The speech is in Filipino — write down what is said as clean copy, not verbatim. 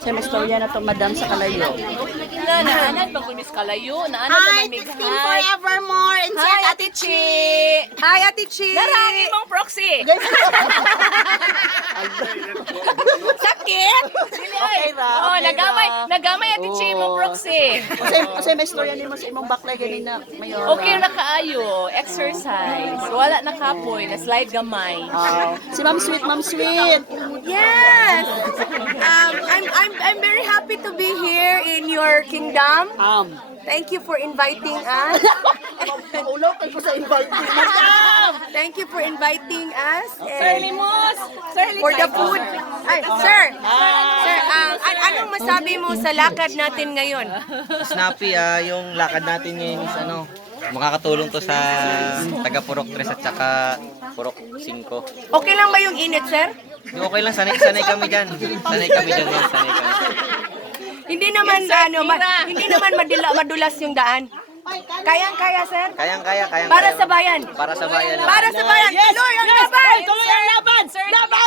Siya may storya na to, madam, sa kalayo. Naanan bang kumis kalayo? Naanan Hi, naman Team Forevermore! And Hi, Ate Ate Chi! Hi, Ate Chi! Narami mong proxy. Sakit! Okay ra, Oh, okay nagamay Ate Chi mong proxy. Kasi may storya nimo sa imong baklay ganina, mayor. Okay na kaayo, exercise. Wala na kapoy, na slide gamay. Si Ma'am Sweet, Ma'am Sweet. Yes! I'm very happy to be here in your kingdom. Thank you for inviting us. Ulo kay ko sa invite. Thank you for inviting us. Sir Limos! Sir Limos! For the food. Ay, sir! Sir, anong masabi mo sa lakad natin ngayon? Snappy, yung lakad natin ngayon is makakatulong to sa taga Purok 3 at saka Purok 5. Okay lang ba yung init, sir? Okay lang, sanay kami dyan. Sanay kami. Hindi naman hindi naman madulas yung daan. Kayang-kaya, sir? Kayang-kaya. Para sa bayan. Para sa bayan. Para sa bayan. Tuloy ang laban! Tuloy ang laban! Sir, laban!